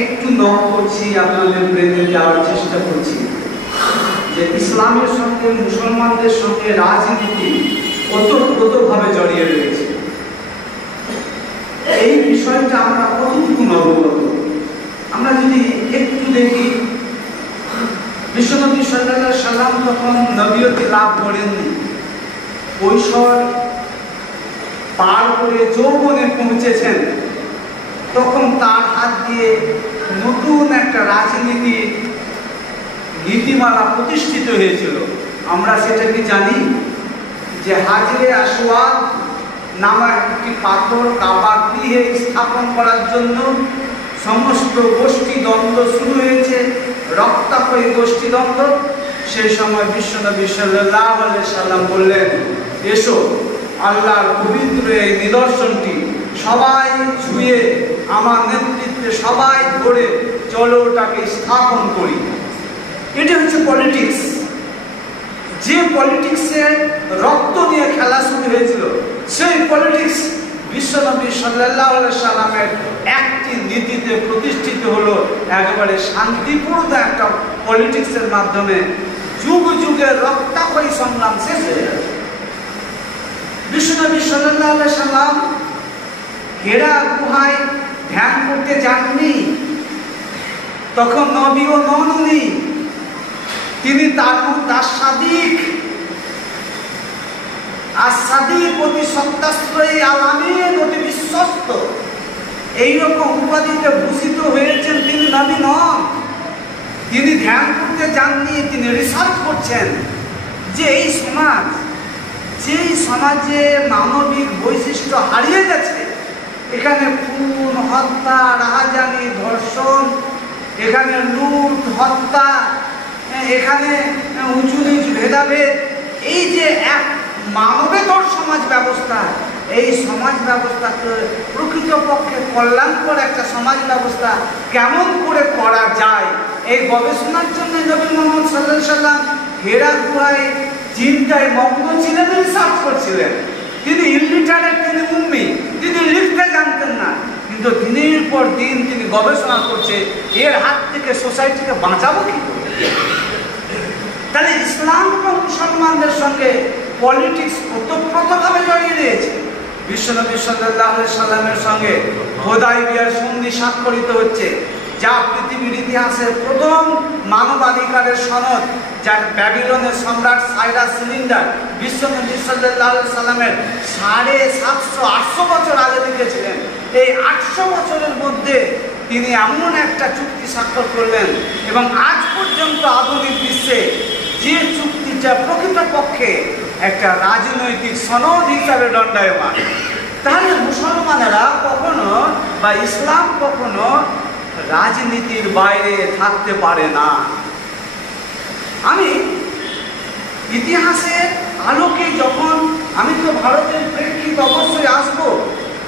একটু নক করছি, আপনাদের ব্রেনে যাওয়ার চেষ্টা করছি যে ইসলামের সঙ্গে মুসলমানদের সঙ্গে রাজনীতি ওতপ্রোতভাবে জড়িয়ে রয়েছে। এই বিষয়টা আমরা কতটুকু অবগত? আমরা যদি একটু দেখি, বিশ্বনবী সাল্লাল্লাহু আলাইহি সাল্লাম তখন নবীয়তি লাভ করেননি, কৈশোর পার করে যৌবনে পৌঁছেছেন। তখন তার হাত দিয়ে নতুন একটা রাজনীতির নীতিমালা প্রতিষ্ঠিত হয়েছিল। আমরা সেটা কি জানি যে হাজরে আসওয়াদ নামক একটি পাথর কাবা গৃহে স্থাপন করার জন্য সমস্ত গোষ্ঠী দ্বন্দ্ব শুরু হয়েছে, রক্তাক্ষয়ী গোষ্ঠী দ্বন্দ্ব। সেই সময় বিশ্বনবী সাল্লাল্লাহু আলাইহি সাল্লাম বললেন, এসো আল্লাহর পবিত্র এই নিদর্শনটি সবাই ছুঁয়ে আমার নেতৃত্বে সবাই ধরে চলো ওটাকে স্থাপন করি। এটা হচ্ছে পলিটিক্স। যে পলিটিক্সের রক্ত নিয়ে খেলা শুরু হয়েছিল, সেই পলিটিক্স বিশ্বনবী সাল্লাল্লাহু আলাইহি সাল্লামের একটি নীতিতে প্রতিষ্ঠিত হলো। একেবারে শান্তিপূর্ণ একটা পলিটিক্সের মাধ্যমে যুগ যুগের রক্তাক্ষয়ী সংগ্রাম শেষ হয়ে গেছে। বিশ্বনবী সাল্লাল্লাহু আলাইহি সাল্লাম হেরা গুহায় ধ্যান করতে যাননি, তখন নবী ও নননী, তিনি তার সাদিক আর সাদিক অতি সত্যাশ্রয়ী আলামিন অতি বিশ্বস্ত এইরকম উপাধিতে ভূষিত হয়েছেন। তিনি নবী নন, তিনি ধ্যান করতে যাননি, তিনি রিসার্চ করছেন যে এই সমাজ, যেই সমাজে মানবিক বৈশিষ্ট্য হারিয়ে গেছে, এখানে খুন, হত্যা, রাহাজানি, ধর্ষণ, এখানে লুট, হত্যা, এখানে উঁচু নিচ ভেদাভেদ, এই যে এক মানবেতর সমাজ ব্যবস্থা, এই সমাজ ব্যবস্থাকে প্রকৃতপক্ষে কল্যাণকর একটা সমাজ ব্যবস্থা কেমন করে করা যায়, এই গবেষণার জন্য নবী মুহাম্মদ সাল্লাল্লাহু আলাইহি সাল্লাম হেরা গুহায় চিন্তায় মগ্ন ছিলেন, রিসার্চ করছিলেন। তিনি ইলিটারেট, তিনি উম্মি, তিনি লিখতে জানতেন না, কিন্তু দিনের পর দিন তিনি গবেষণা করছে এর হাত থেকে সোসাইটিকে বাঁচাবো কি করে। তাহলে ইসলাম এবং মুসলমানদের সঙ্গে পলিটিক্স ওতপ্রোতভাবে জড়িয়ে রয়েছে। বিশ্বনবী সাল্লাল্লাহু আলাইহি সাল্লামের সঙ্গে হুদায়বিয়ার সন্ধি স্বাক্ষরিত হচ্ছে, যা পৃথিবীর ইতিহাসের প্রথম মানবাধিকারের সনদ, যা ব্যাবিলনের সম্রাট সাইরাস সিলিন্ডার বিশ্বনবী সাল্লাল্লাহু আলাইহি সাল্লামের 750-800 বছর আগে লিখেছিলেন। এই 800 বছরের মধ্যে তিনি এমন একটা চুক্তি স্বাক্ষর করলেন, এবং আজ পর্যন্ত আধুনিক বিশ্বে যে চুক্তিটা প্রকৃতপক্ষে একটা রাজনৈতিক সনদ হিসাবে দণ্ডায়মান। তাহলে মুসলমানেরা কখনো বা ইসলাম কখনো রাজনীতির বাইরে থাকতে পারে না। আমি ইতিহাসের আলোকে যখন, আমি তো ভারতের প্রেক্ষিত অবশ্যই আসবো,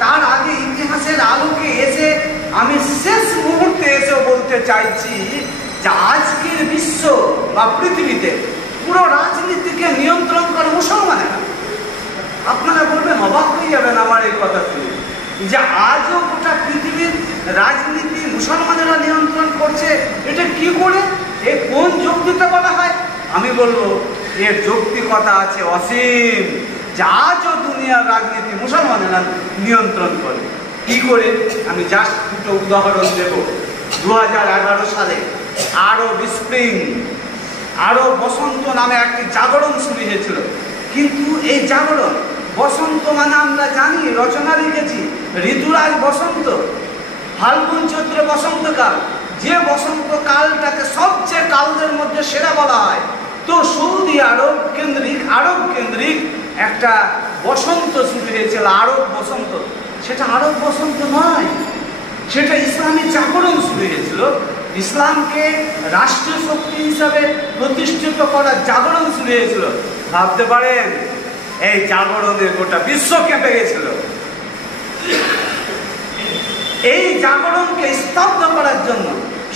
তার আগে ইতিহাসের আলোকে এসে আমি শেষ মুহূর্তে এসে বলতে চাইছি যে আজকের বিশ্ব বা পৃথিবীতে পুরো রাজনীতিকে নিয়ন্ত্রণ করে মুসলমানেরা। আপনারা বলবেন, অবাক হয়ে যাবেন আমার এই কথা শুনে, যে আজও গোটা পৃথিবীর রাজনীতি মুসলমানেরা নিয়ন্ত্রণ করছে। এটা কি করে, এ কোন যৌক্তিকতা বলা হয়? আমি বলবো এর যৌক্তিকতা আছে অসীম, যে আজও দুনিয়ার রাজনীতি মুসলমানেরা নিয়ন্ত্রণ করে। কি করে? আমি জাস্ট দুটো উদাহরণ দেব। 2011 সালে আরব স্প্রিং, আরব বসন্ত নামে একটি জাগরণ শুরু হয়েছিল। কিন্তু এই জাগরণ, বসন্ত মানে আমরা জানি, রচনা লিখেছি, ঋতুরাজ বসন্ত, ফাল্গুন চৈত্র বসন্তকাল, যে বসন্তকালটাকে সবচেয়ে কালদের মধ্যে সেরা বলা হয়। তো সৌদি আরব কেন্দ্রিক একটা বসন্ত শুরু হয়েছিল, আরব বসন্ত। সেটা আরব বসন্ত নয়, সেটা ইসলামী জাগরণ শুরু হয়েছিল। ইসলামকে রাষ্ট্রীয় শক্তি হিসাবে প্রতিষ্ঠিত করার জাগরণ শুরু হয়েছিল। ভাবতে পারেন এই জাগরণে গোটা বিশ্ব কেঁপে গেছিল। এই জাগরণকে স্তব্ধ করার জন্য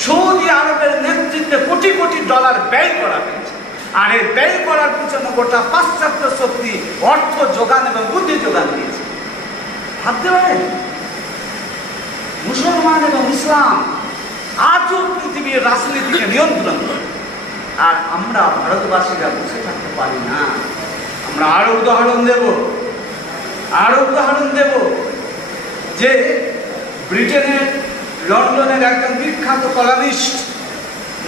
সৌদি আরবের নেতৃত্বে কোটি কোটি ডলার ব্যয় করা হয়েছে। আর এই ব্যয় করার পিছনে গোটা পাশ্চাত্য শক্তি অর্থ যোগান এবং বুদ্ধি যোগান দিয়েছে। ভাবতে পারেন মুসলমান এবং ইসলাম আজও পৃথিবীর রাজনীতিকে নিয়ন্ত্রণ করে। আর আমরা ভারতবাসীরা বসে থাকতে পারি না। আমরা আরো উদাহরণ দেব যে ব্রিটেনের লন্ডনের একজন বিখ্যাত কলামিস্ট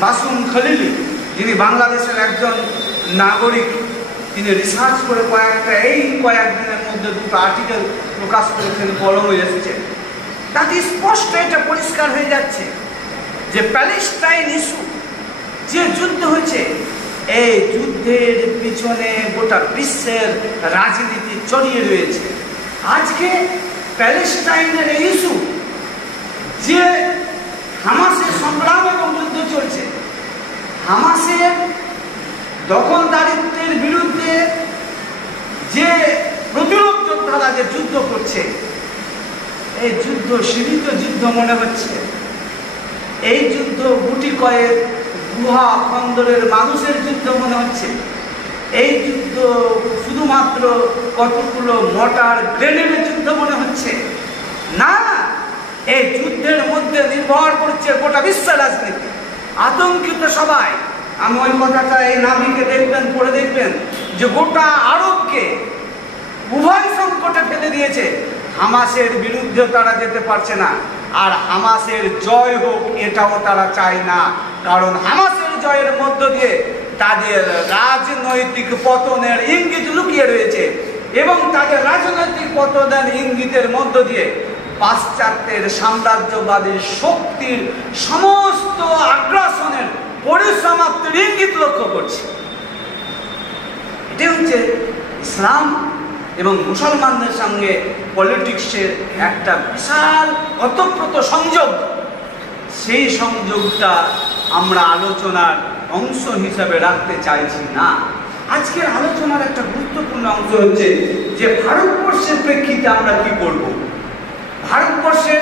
মাসুম খলিলি, যিনি বাংলাদেশের একজন নাগরিক, তিনি রিসার্চ করে কয়েকদিনের মধ্যে দুটো আর্টিকেল প্রকাশ করেছেন, কলমে এসেছে। তাতে স্পষ্ট এটা পরিষ্কার হয়ে যাচ্ছে যে প্যালেস্টাইন ইস্যু যে যুদ্ধ হয়েছে, এই যুদ্ধের পিছনে গোটা বিশ্বের রাজনীতি জড়িয়ে রয়েছে। আজকে প্যালেস্টাইনের এই ইস্যু, যে হামাসের সংগ্রাম এবং যুদ্ধ চলছে, হামাসের দখলদারিত্বের বিরুদ্ধে যে প্রতিরোধ যোদ্ধারা যে যুদ্ধ করছে, এই যুদ্ধ সীমিত যুদ্ধ মনে হচ্ছে। এই যুদ্ধ গুটি কয়েক গুহা খন্দরের মানুষের যুদ্ধ মনে হচ্ছে। এই যুদ্ধ শুধুমাত্র কতগুলো মর্টার গ্রেনেডের যুদ্ধ মনে হচ্ছে না। এই যুদ্ধের মধ্যে নির্ভর করছে গোটা বিশ্ব রাজনীতি। আতঙ্কিত সবাই। আমি ওই কথাটা এই নাভিকে দেখবেন, পড়ে দেখবেন যে গোটা আরবকে উভয় সংকটে ফেলে দিয়েছে। হামাসের বিরুদ্ধে তারা যেতে পারছে না, আর হামাসের জয় হোক এটাও তারা চায় না। কারণ হামাসের জয়ের মধ্য দিয়ে তাদের রাজনৈতিক পতনের ইঙ্গিত লুকিয়ে রয়েছে, এবং তাদের রাজনৈতিক পতনের ইঙ্গিতের মধ্য দিয়ে পাশ্চাত্যের সাম্রাজ্যবাদী শক্তির সমস্ত আগ্রাসনের পরিসমাপ্তির ইঙ্গিত লক্ষ্য করছে। এটাই হচ্ছে ইসলাম এবং মুসলমানদের সঙ্গে পলিটিক্সের একটা বিশাল ওতপ্রোত সংযোগ। সেই সংযোগটা আমরা আলোচনার অংশ হিসাবে রাখতে চাইছি না। আজকের আলোচনার একটা গুরুত্বপূর্ণ অংশ হচ্ছে যে ভারতবর্ষের প্রেক্ষিতে আমরা কি করব, ভারতবর্ষের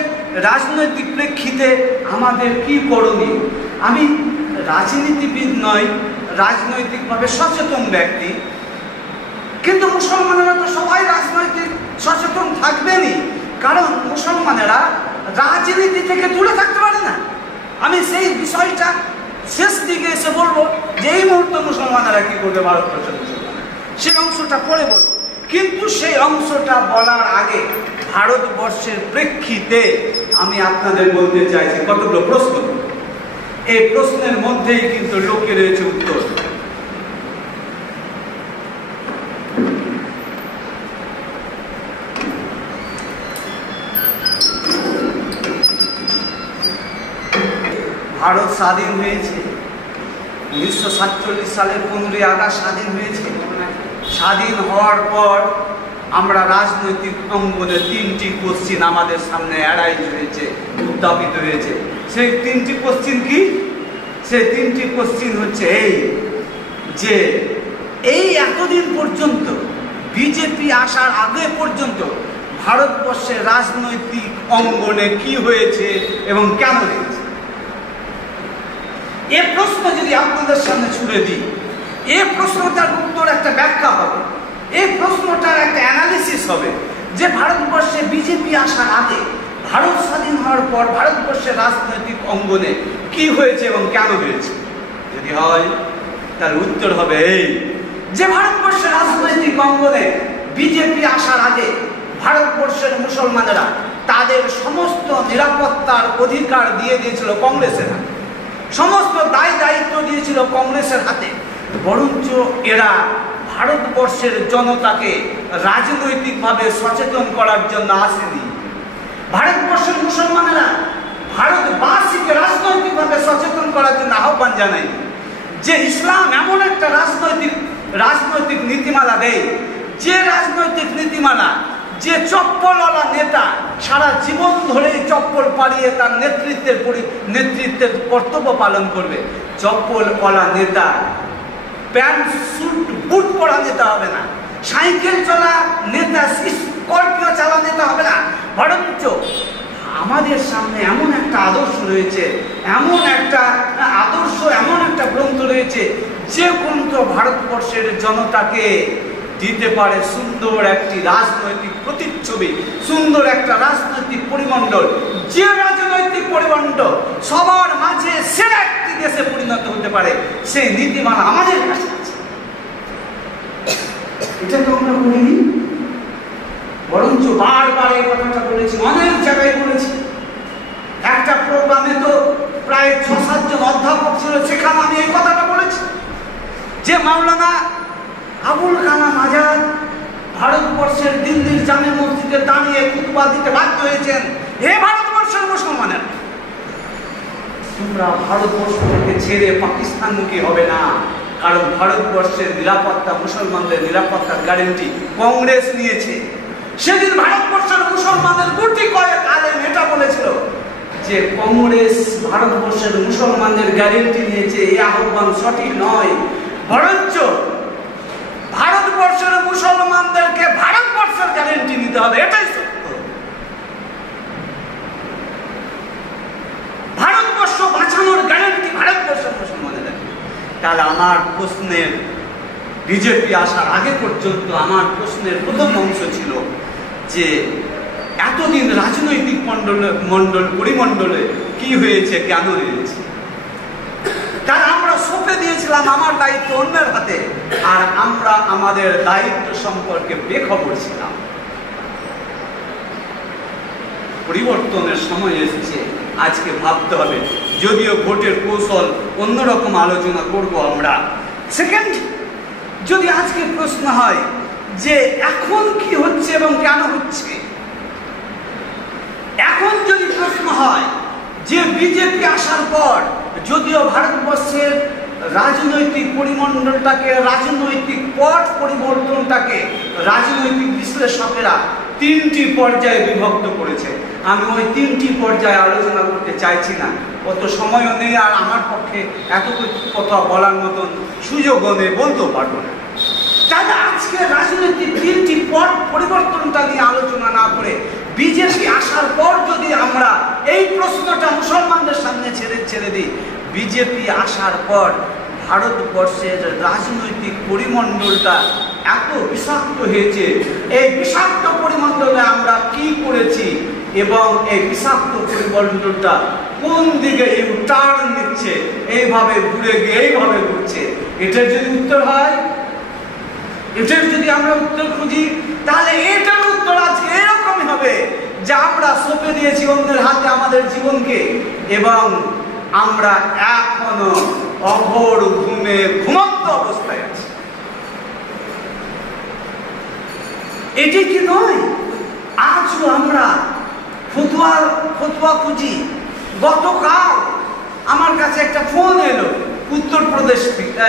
রাজনৈতিক প্রেক্ষিতে আমাদের কি করণীয়। আমি রাজনীতিবিদ নই, রাজনৈতিকভাবে সচেতন ব্যক্তি, কিন্তু মুসলমানেরা তো সবাই রাজনৈতিক সচেতন থাকবেনই, কারণ মুসলমানেরা রাজনীতি থেকে দূরে থাকতে পারে না। আমি সেই বিষয়টা শেষ দিকে এসে বলবো যে এই মুহূর্তে মুসলমানেরা কি করবে, ভারতবর্ষের মুসলমানেরা সেই অংশটা পরে বলবো। কিন্তু সেই অংশটা বলার আগে ভারতবর্ষের প্রেক্ষিতে আমি আপনাদের বলতে চাইছি কতগুলো প্রশ্ন। এই প্রশ্নের মধ্যেই কিন্তু লুকিয়ে রয়েছে উত্তর। ভারত স্বাধীন হয়েছে 1947 সালের 15ই আগস্ট স্বাধীন হয়েছে। স্বাধীন হওয়ার পর আমরা রাজনৈতিক অঙ্গনে 3টি কোশ্চিন আমাদের সামনে অ্যারাইজ হয়েছে, উত্থাপিত হয়েছে। সেই 3টি কোশ্চিন কি? সেই 3টি কোশ্চিন হচ্ছে এই যে এই এতদিন পর্যন্ত বিজেপি আসার আগে পর্যন্ত ভারতবর্ষের রাজনৈতিক অঙ্গনে কি হয়েছে এবং কেন হয়েছে। এ প্রশ্ন যদি আপনাদের সামনে ছুড়ে দিই, এই প্রশ্নটার উত্তর একটা ব্যাখ্যা হবে, এই প্রশ্নটার একটা অ্যানালিসিস হবে যে ভারতবর্ষে বিজেপি আসার আগে, ভারত স্বাধীন হওয়ার পর ভারতবর্ষের রাজনৈতিক অঙ্গনে কি হয়েছে এবং কেন হয়েছে। যদি হয় তার উত্তর হবে এই যে ভারতবর্ষের রাজনৈতিক অঙ্গনে বিজেপি আসার আগে ভারতবর্ষের মুসলমানেরা তাদের সমস্ত নিরাপত্তার অধিকার দিয়ে দিয়েছিল কংগ্রেসের হাতে, সমস্ত দায় দায়িত্ব দিয়েছিল কংগ্রেসের হাতে। বরঞ্চ এরা ভারতবর্ষের জনতাকে রাজনৈতিকভাবে সচেতন করার জন্য আসেনি। ভারতবর্ষের মুসলমানেরা ভারতবাসীকে রাজনৈতিকভাবে সচেতন করার জন্য আহ্বান জানায় যে ইসলাম এমন একটা রাজনৈতিক নীতিমালা দেয়, যে রাজনৈতিক নীতিমালা যে চপ্পলওয়ালা নেতা সারা জীবন ধরেই চপ্পল পাড়িয়ে তার নেতৃত্বের কর্তব্য পালন করবে। চপ্পলওয়ালা নেতা প্যান্ট স্যুট বুট পরা নেতা হবে না, সাইকেল চলা নেতা স্করপিও চালা নেতা হবে না। বরঞ্চ আমাদের সামনে এমন একটা আদর্শ রয়েছে, এমন একটা গ্রন্থ রয়েছে যে গ্রন্থ ভারতবর্ষের জনতাকে দিতে পারে সুন্দর একটি রাজনৈতিক প্রতিচ্ছবি, সুন্দর একটা রাজনৈতিক পরিমণ্ডল। যে রাজনৈতিক পরিমণ্ডল কণ্ঠ সবার মাঝে সেরা একটি দেশে পরিণত হতে পারে, সেই নীতিমালা আমাদের কাছে আছে। এটা তো আমরা করিনি, বরঞ্চ বারবার এই কথাটা বলেছি, অনেক জায়গায় বলেছি। একটা প্রোগ্রামে তো প্রায় ৬-৭ জন অধ্যাপক ছিল, সেখানে আমি এই কথাটা বলেছি যে মাওলানা আবুল কালাম আজাদ ভারতবর্ষের দিল্লির জামে মসজিদে দাঁড়িয়ে খুতবা দিতে বাধ্য হয়েছেন, হে ভারতবর্ষের মুসলমানের, তোমরা ভারতবর্ষ থেকে ছেড়ে পাকিস্তানমুখী হবে না, কারণ ভারতবর্ষের নিরাপত্তা, মুসলমানদের নিরাপত্তার গ্যারেন্টি কংগ্রেস নিয়েছে। সেদিন ভারতবর্ষের মুসলমানদের গুটি কয়েক আলেম এটা বলেছিল যে কংগ্রেস ভারতবর্ষের মুসলমানদের গ্যারেন্টি নিয়েছে, এই আহ্বান সঠিক নয়, বরঞ্চ ভারতবর্ষের মুসলমানদেরকে ভারতবর্ষের গ্যারেন্টি নিতে হবে, এটাই সত্য। ভারতবর্ষ বাঁচানোর গ্যারেন্টি ভারতবর্ষের মুসলমানদের। তাহলে আমার প্রশ্নের, বিজেপি আসার আগে পর্যন্ত আমার প্রশ্নের প্রথম অংশ ছিল যে এতদিন রাজনৈতিক পরিমণ্ডলে কি হয়েছে, কেন হয়েছে? কারণ আমরা সঁপে দিয়েছিলাম আমার দায়িত্ব অন্যের হাতে, আর আমরা আমাদের দায়িত্ব সম্পর্কে বেখবর ছিলাম। পরিবর্তনের সময় এসেছে, আজকে ভাবতে হবে। যদিও ভোটের কৌশল অন্যরকম আলোচনা করব আমরা। সেকেন্ড, যদি আজকে প্রশ্ন হয় যে এখন কি হচ্ছে এবং কেন হচ্ছে, এখন যদি প্রশ্ন হয় যে বিজেপি আসার পর যদিও ভারতবর্ষের রাজনৈতিক পরিমণ্ডলটাকে, রাজনৈতিক পট পরিবর্তনটাকে রাজনৈতিক বিশ্লেষকেরা 3টি পর্যায়ে বিভক্ত করেছে, আমি ওই 3টি পর্যায়ে আলোচনা করতে চাইছি না, অত সময়ও নেই, আর আমার পক্ষে এত কথা বলার মতন সুযোগও নেই, বলতেও পারবো না। তাহলে আজকে রাজনৈতিক 3টি পট পরিবর্তনটা নিয়ে আলোচনা না করে বিজেপি আসার পর যদি আমরা এই প্রশ্নটা মুসলমানদের সামনে ছেড়ে দিই, বিজেপি আসার পর ভারতবর্ষের রাজনৈতিক পরিমণ্ডলটা এত বিষাক্ত হয়েছে, এই বিষাক্ত পরিমণ্ডলে আমরা কি করেছি এবং এই বিষাক্ত পরিমণ্ডলটা কোন দিকে টার্ন নিচ্ছে, এইভাবে ঘুরে গিয়ে এইভাবে ঘুরছে, এটার যদি উত্তর হয়, এটার যদি আমরা উত্তর খুঁজি, তাহলে এটার উত্তর আজকে এরকমই হবে যে আমরা সঁপে দিয়েছি অন্যের হাতে আমাদের জীবনকে, এবং আমরা এখনো অঘোর ঘুমে ঘুমন্ত অবস্থায় আছি। এটি কি নয়? আজও আমরা ফতুয়া খুঁজি। গতকাল আমার কাছে একটা ফোন এলো উত্তরপ্রদেশ থেকে,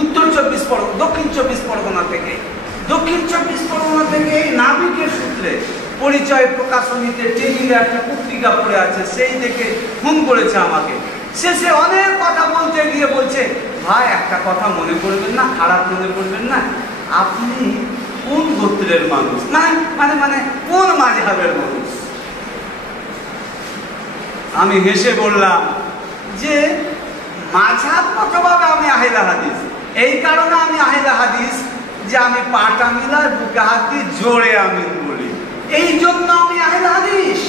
উত্তর 24 পরগনা, দক্ষিণ 24 পরগনা থেকে। দক্ষিণ 24 পরগনা থেকে এই নাবিকের সূত্রে পরিচয় প্রকাশনীতে টেবিলে একটা পত্রিকা পড়ে আছে, সেই দেখে ফোন করেছে আমাকে। শেষে অনেক কথা বলতে গিয়ে বলছে, ভাই একটা কথা মনে করবেন না, খারাপ মনে করবেন না, আপনি কোন গোত্রের মানুষ, মানে কোন মাযহাবের মানুষ? আমি হেসে বললাম যে মাযহাবগতভাবে আমি আহলে হাদিস, এই কারণে আমি আহলে হাদিস যে আমি পাটা মিলার বুকে হাত দিয়ে জোরে আমিন বলি, এই জন্য আমি আহলে হাদিস।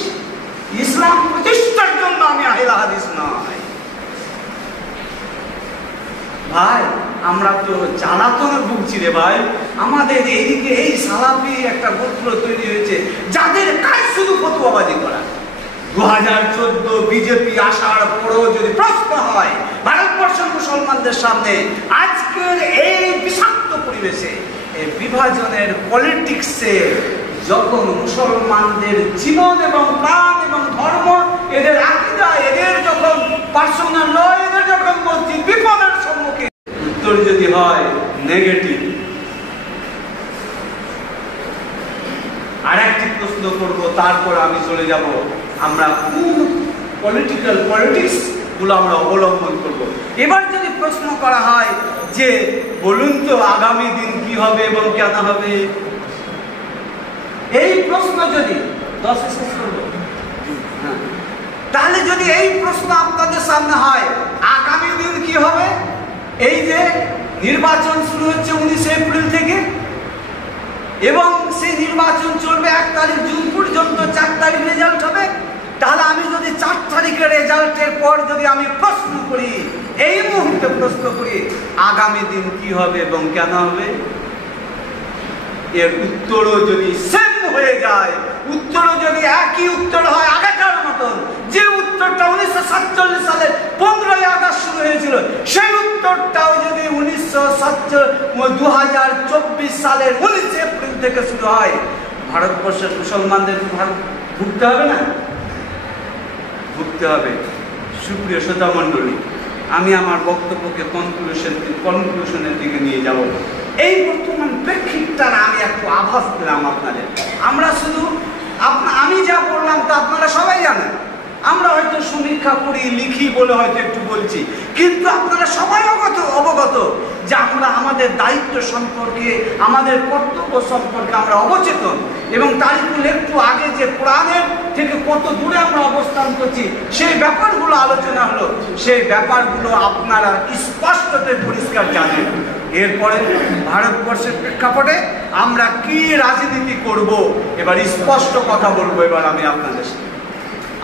ইসলাম প্রতিষ্ঠার জন্য আমি আহলে হাদিস নয়। ভাই আমরা তো জ্বালাতনে ভুগছি রে ভাই। আমাদের এইদিকে এই সালাফি একটা গোত্র তৈরি হয়েছে যাদের কাজ শুধু ফতোয়াবাজি করা। 2014 বিজেপি আসার পরও যদি প্রশ্ন হয় ভারতবর্ষের মুসলমানদের সামনে, আজকের এই বিষাক্ত পরিবেশে, এই বিভাজনের পলিটিক্সে, যখন মুসলমানদের জীবন এবং প্রাণ এবং ধর্ম, এদের আকীদা, এদের যখন পার্সোনাল ল, এদের যখন মসজিদ বিপদের সম্মুখীন, উত্তর যদি হয় নেগেটিভ। আর একটি প্রশ্ন করব, তারপর আমি চলে যাব আমরা কোন পলিটিক্স গুলো আমরা অবলম্বন করব। এবার যদি প্রশ্ন করা হয় যে বলুন তো আগামী দিন কি হবে এবং কেন হবে, এই প্রশ্ন যদি 10 শেষ করব, তাহলে যদি এই প্রশ্ন আপনাদের সামনে হয় আগামী দিন কি হবে, এই যে নির্বাচন শুরু হচ্ছে 19 এপ্রিল থেকে এবং সেই নির্বাচন চলবে 1 তারিখ জুন পর্যন্ত, 4 তারিখ রেজাল্ট হবে, তাহলে আমি যদি 4 তারিখে রেজাল্ট রেজাল্টের পর যদি আমি প্রশ্ন করি, এই মুহূর্তে প্রশ্ন করি আগামী দিন কি হবে এবং কেন হবে, এর উত্তরও যদি সেম হয়ে যায়, উত্তরও যদি একই উত্তর হয় আগেকার মতন, যে উত্তরটা 1947 সালে 15ই আগস্ট শুরু হয়েছিল, সেই উত্তরটাও যদি 2024 সালের 19 এপ্রিল থেকে শুরু হয়, ভারতবর্ষের মুসলমানদের ভুগতে হবে না? ভুগতে হবে। সুপ্রিয় শ্রোতা মণ্ডলী, আমি আমার বক্তব্যকে কনক্লুশনের দিকে নিয়ে যাব। এই বর্তমান প্রেক্ষিতটা আমি একটু আভাস দিলাম আপনাদের। আমরা শুধু আমি যা বললাম তা আপনারা সবাই জানেন। আমরা হয়তো সমীক্ষা করি, লিখি বলে হয়তো একটু বলছি, কিন্তু আপনারা সবাই অবগত যে আমরা আমাদের দায়িত্ব সম্পর্কে, আমাদের কর্তব্য সম্পর্কে আমরা অবচেতন। এবং তারপর একটু আগে যে কোরআনের থেকে কত দূরে আমরা অবস্থান করছি, সেই ব্যাপারগুলো আলোচনা হলো, সেই ব্যাপারগুলো আপনারা স্পষ্টতে পরিষ্কার জানেন। এরপরে ভারতবর্ষের প্রেক্ষাপটে আমরা কি রাজনীতি করব, এবার স্পষ্ট কথা বলবো। এবার আমি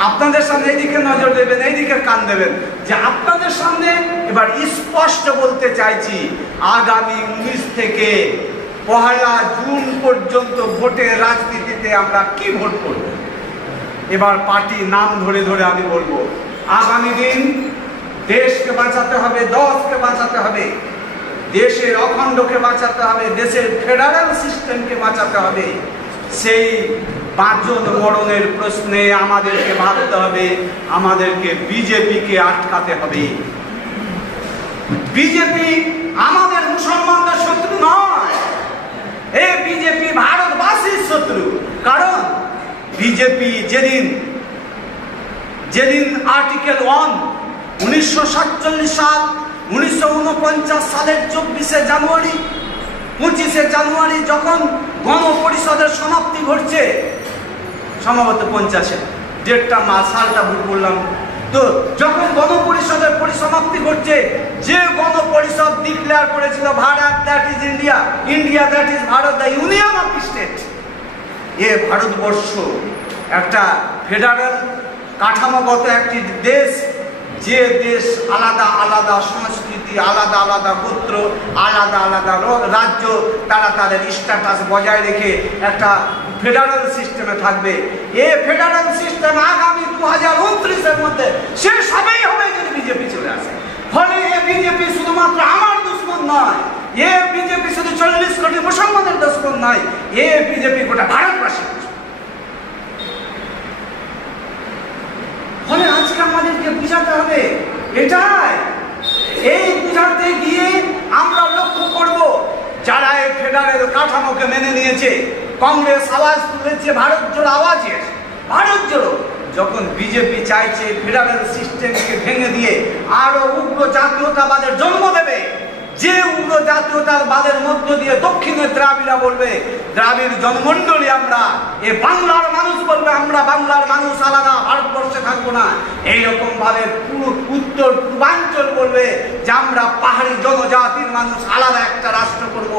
আপনাদের সামনে এইদিকে নজর দেবেন, এইদিকে কান দেবেন, যে আপনাদের সামনে এবার স্পষ্ট বলতে চাইছি, আগামী 19 থেকে 1 জুন পর্যন্ত ভোটের রাজনীতিতে আমরা কি ভোট করব। এবার পার্টি নাম ধরে ধরে আমি বলবো। আগামী দিন দেশকে বাঁচাতে হবে, দশকে বাঁচাতে হবে, দেশের অখণ্ডকে বাঁচাতে হবে, দেশের ফেডারেল সিস্টেমকে বাঁচাতে হবে। সেই বাঁচন মরণের প্রশ্নে আমাদেরকে ভাবতে হবে, আমাদেরকে বিজেপিকে আটকাতে হবে। বিজেপি আমাদের মুসলমানদের শত্রু নয়, এই বিজেপি ভারতবাসীর শত্রু। কারণ বিজেপি যেদিন আর্টিকেল 1 1947 সাল, 1949 সালের 24 জানুয়ারি, 25 জানুয়ারি যখন গণপরিষদের সমাপ্তি ঘটছে, সম্ভবত 50-এ, ডেটটা সালটা ভুল বললাম তো, যখন গণপরিষদের পরিসমাপ্তি ঘটছে, যে গণপরিষদ ডিক্লেয়ার করেছিল Bharat that is India, India that is Bharat, the union of state. এ ভারতবর্ষ একটা ফেডারেল কাঠামোগত একটি দেশ, যে দেশ আলাদা আলাদা সংস্কৃতি, আলাদা আলাদা গোত্র, আলাদা আলাদা রাজ্য, তারা তাদের স্ট্যাটাস বজায় রেখে একটা ফেডারেল সিস্টেমে থাকবে। এই ফেডারেল সিস্টেম আগামী 2029-এর মধ্যে শেষ হবেই হবে যদি বিজেপি চলে আসে। ফলে এ বিজেপি শুধুমাত্র আমার দুশ্মন নয়, এ বিজেপি শুধু 40 কোটি মুসলমানের দুশ্মন নয়, এ বিজেপি গোটা ভারতবাসী। ফলে আজকে আমাদেরকে বুঝাতে হবে এটাই। এই বুঝাতে গিয়ে আমরা লক্ষ্য করব, যারা এই ফেডারেল কাঠামোকে মেনে নিয়েছে, কংগ্রেস আওয়াজ তুলেছে ভারত জোড়ো আওয়াজে, ভারত জোড়ো। যখন বিজেপি চাইছে ফেডারেল সিস্টেমকে ভেঙে দিয়ে আরো উগ্র জাতীয়তাবাদের জন্ম দেবে, যে উগ্র জাতীয়তাবাদের মধ্য দিয়ে দক্ষিণের দ্রাবিড়া বলবে দ্রাবিড় জনমন্ডলী আমরা, এ বাংলার মানুষ বলবে আমরা বাংলার মানুষ আলাদা, ভারতবর্ষে থাকবো না। এইরকম ভাবে পুরো উত্তর পূর্বাঞ্চল বলবে যে আমরা পাহাড়ি জনজাতির মানুষ আলাদা একটা রাষ্ট্র করব।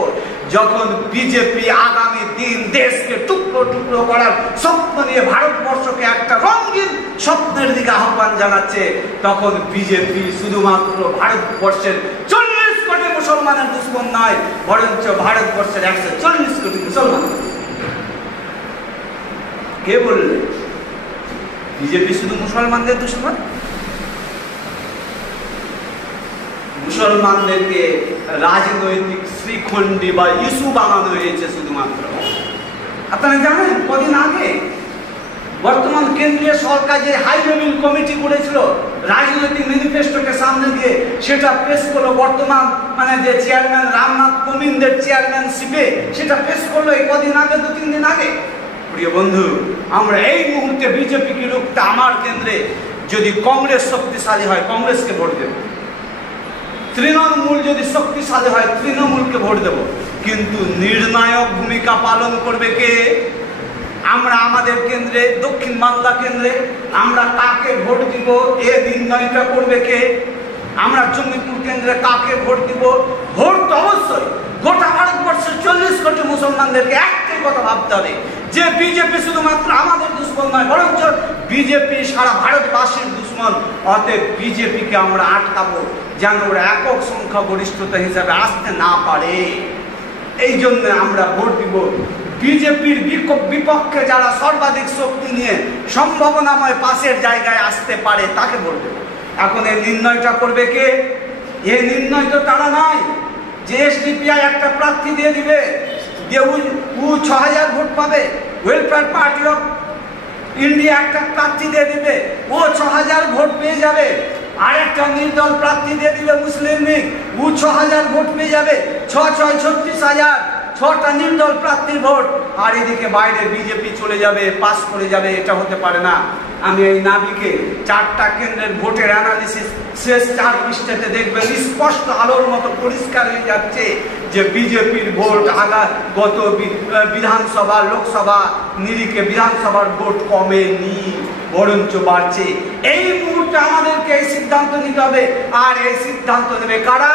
যখন বিজেপি আগামী দিন দেশকে টুকরো টুকরো করার স্বপ্ন নিয়ে ভারতবর্ষকে একটা রঙিন স্বপ্নের দিকে আহ্বান জানাচ্ছে, তখন বিজেপি শুধুমাত্র ভারতবর্ষের 40 কোটি মুসলমানের দুশ্মন নয়, বরঞ্চ ভারতবর্ষের 140 কোটি মুসলমান। কে বললে বিজেপি শুধু মুসলমানদের দুশ্মন? মুসলমানদেরকে রাজনৈতিক শ্রীখণ্ডী বা ইস্যু বানানো হয়েছে শুধুমাত্র। আপনারা জানেন কদিন আগে বর্তমান কেন্দ্রীয় সরকার যে হাই লেভেল কমিটি করেছিল রাজনৈতিক ম্যানিফেস্টোকে সামনে দিয়ে, সেটা পেশ করলো বর্তমান যে চেয়ারম্যান রামনাথ কোবিন্দের চেয়ারম্যানশিপে, সেটা পেশ করলো এই কদিন আগে, 2-3 দিন আগে। প্রিয় বন্ধু, আমরা এই মুহূর্তে বিজেপিকে রুখতে আমার কেন্দ্রে যদি কংগ্রেস শক্তিশালী হয় কংগ্রেসকে ভোট দেব, তৃণমূল যদি শক্তিশালী হয় তৃণমূলকে ভোট দেব। কিন্তু নির্ণায়ক ভূমিকা পালন করবে কে? আমরা আমাদের কেন্দ্রে, দক্ষিণ বাংলা কেন্দ্রে আমরা কাকে ভোট দিব এ নির্ণয়টা করবে কে? আমরা জঙ্গিপুর কেন্দ্রে কাকে ভোট দিব? ভোট তো অবশ্যই গোটা ভারতবর্ষের 40 কোটি মুসলমানদেরকে একটাই কথা ভাবতে হবে যে বিজেপি শুধুমাত্র আমাদের দুশ্মন নয়, বরঞ্চ বিজেপি সারা ভারতবাসীর দুশ্মন। দুশ্মন। অতএব বিজেপিকে আমরা আটকাবো যেন ওরা একক সংখ্যাগরিষ্ঠতা হিসাবে আসতে না পারে। এই জন্য আমরা ভোট দিব বিজেপির বিপক্ষে যারা সর্বাধিক শক্তি নিয়ে সম্ভাবনাময় পাশের জায়গায় আসতে পারে তাকে ভোট দেব। এখন এই নির্ণয়টা করবে কে? এই নির্ণয় তো তারা নয় যে এসডিপিআই একটা প্রার্থী দিয়ে দিবে, দিয়ে ও 6000 ভোট পাবে, ওয়েলফেয়ার পার্টি অফ ইন্ডিয়া একটা প্রার্থী দিয়ে দিবে, ও 6000 ভোট পেয়ে যাবে। আর একটা নির্দল প্রার্থী দিয়ে দিবে মুসলিম লীগ, ও 6000 ভোট পেয়ে যাবে। 36,000 6টা নির্দল প্রার্থীর ভোট, আর এদিকে বাইরে বিজেপি চলে যাবে, পাস করে যাবে। এটা হতে পারে না। আমি এই নাবিকে 4টা কেন্দ্রের ভোটের অ্যানালিসিস শেষ 4 পৃষ্ঠাতে দেখবেন স্পষ্ট আলোর মতো পরিষ্কার হয়ে যাচ্ছে যে বিজেপির ভোট গত বিধানসভা লোকসভা নিরিখে বিধানসভার ভোট কমেনি, বরঞ্চ বাড়ছে। এই মুহূর্তে আমাদেরকে এই সিদ্ধান্ত নিতে হবে। আর এই সিদ্ধান্ত নেবে কারা?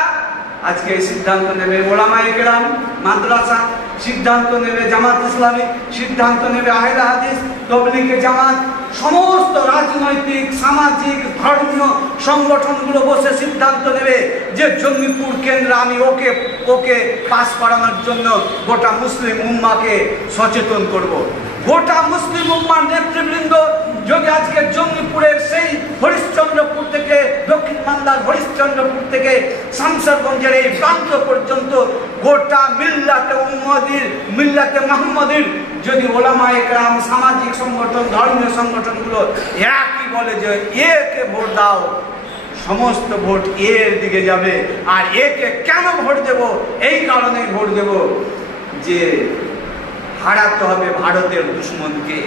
আজকে এই সিদ্ধান্ত নেবে ওলামায়ে কেরাম, মাদ্রাসা, সিদ্ধান্ত নেবে জামাত ইসলামী, সিদ্ধান্ত নেবে আহলে হাদিস, তাবলীগে জামাত, সমস্ত রাজনৈতিক সামাজিক ধর্মীয় সংগঠনগুলো বসে সিদ্ধান্ত নেবে যে জঙ্গিপুর কেন্দ্রে আমি ওকে পাস করানোর জন্য গোটা মুসলিম উম্মাকে সচেতন করব। গোটা মুসলিম উম্মার নেতৃবৃন্দ যদি আজকে জঙ্গিপুরের সেই হরিশ্চন্দ্রপুর থেকে দক্ষিণ বাংলার হরিশ্চন্দ্রপুর থেকে শামসারগঞ্জের এই প্রান্ত পর্যন্ত গোটা মিল্লাতে মুহাম্মাদির যদি ওলামায়ে কেরাম, সামাজিক সংগঠন, ধর্মীয় সংগঠনগুলো একই বলে যে একে ভোট দাও, সমস্ত ভোট এর দিকে যাবে। আর একে কেন ভোট দেব? এই কারণেই ভোট দেব যে হারাতে হবে ভারতের দুশ্মনকে।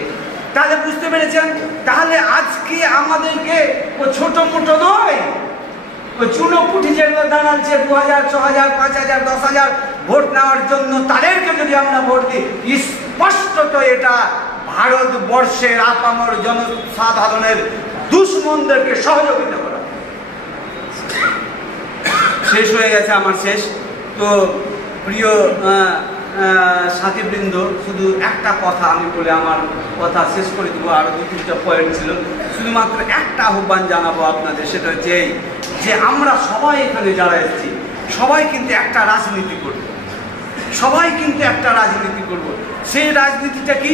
তাহলে বুঝতে পেরেছেন? তাহলে আজকে আমাদেরকে ও ছোট মোটো নয়, ও চুনোপুটি যেগুলো দাঁড়াচ্ছে 2000, 6000, 5000, 10,000 ভোট নেওয়ার জন্য, তাদেরকে যদি আমরা ভোট দিই, স্পষ্টত এটা ভারতবর্ষের আপামর জনসাধারণের দুশ্মনদেরকে সহযোগিতা করা। শেষ হয়ে গেছে আমার শেষ। তো প্রিয় সাথীবৃন্দ, শুধু একটা কথা আমি বলে আমার কথা শেষ করে দেবো। আরো 2-3টা পয়েন্ট ছিল, শুধুমাত্র একটা আহ্বান জানাবো আপনাদের। সেটা হচ্ছে যে আমরা সবাই এখানে যারা এসেছি সবাই কিন্তু একটা রাজনীতি করব, সবাই কিন্তু একটা রাজনীতি করব। সেই রাজনীতিটা কি?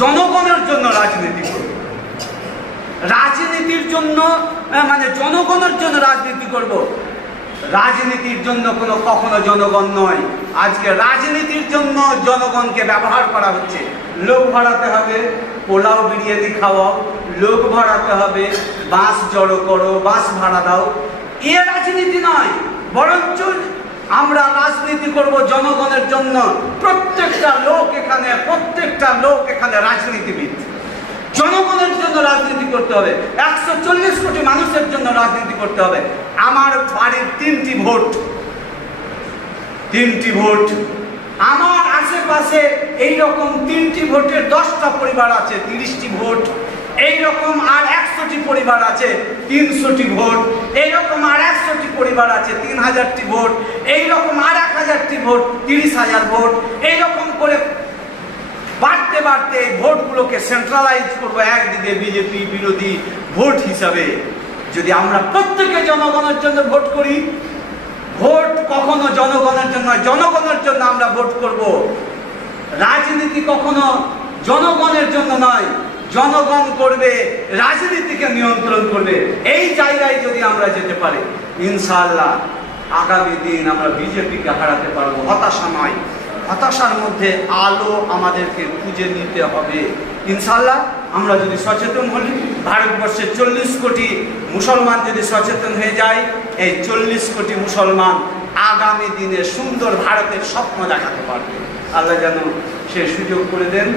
জনগণের জন্য রাজনীতি করব। রাজনীতির জন্য মানে জনগণের জন্য রাজনীতি করব। রাজনীতির জন্য কখনো জনগণ নয়। আজকে রাজনীতির জন্য জনগণকে ব্যবহার করা হচ্ছে। লোক ভাড়াতে হবে, পোলাও বিরিয়ানি খাওয়াও, লোক ভাড়াতে হবে, বাস জড়ো করো, বাস ভাড়া দাও। এ রাজনীতি নয়, বরঞ্চ আমরা রাজনীতি করব জনগণের জন্য। প্রত্যেকটা লোক এখানে রাজনীতিবিদ। জনগণের জন্য রাজনীতি করতে হবে। 140 কোটি মানুষের জন্য রাজনীতি করতে হবে। আমার বাড়ির 3টি ভোট, আমার আশেপাশে এইরকম 3টি ভোটের 10টা পরিবার আছে, 30টি ভোট। এইরকম আর 100টি পরিবার আছে, 300টি ভোট। এইরকম আর 100টি পরিবার আছে, 3000টি ভোট। এইরকম আর 1000টি ভোট, 30,000 ভোট। এইরকম করে বাড়তে বাড়তে এই ভোটগুলোকে সেন্ট্রালাইজ করবো একদিকে বিজেপি বিরোধী ভোট হিসাবে। যদি আমরা প্রত্যেকে জনগণের জন্য ভোট করি, ভোট কখনো জনগণের জন্য নয়, জনগণের জন্য আমরা ভোট করব। রাজনীতি কখনো জনগণের জন্য নয়, জনগণ করবে, রাজনীতিকে নিয়ন্ত্রণ করবে। এই জায়গায় যদি আমরা যেতে পারি, ইনশাআল্লাহ আগামী দিন আমরা বিজেপিকে হারাতে পারবো। হতাশা নয়, হতাশার মধ্যে আলো আমাদেরকে খুঁজে নিতে হবে। ইনশাআল্লাহ আমরা যদি সচেতন হই, ভারতবর্ষের 40 কোটি মুসলমান যদি সচেতন হয়ে যায়, এই 40 কোটি মুসলমান আগামী দিনে সুন্দর ভারতের স্বপ্ন দেখাতে পারবে। আল্লাহ যেন সে সুযোগ করে দেন।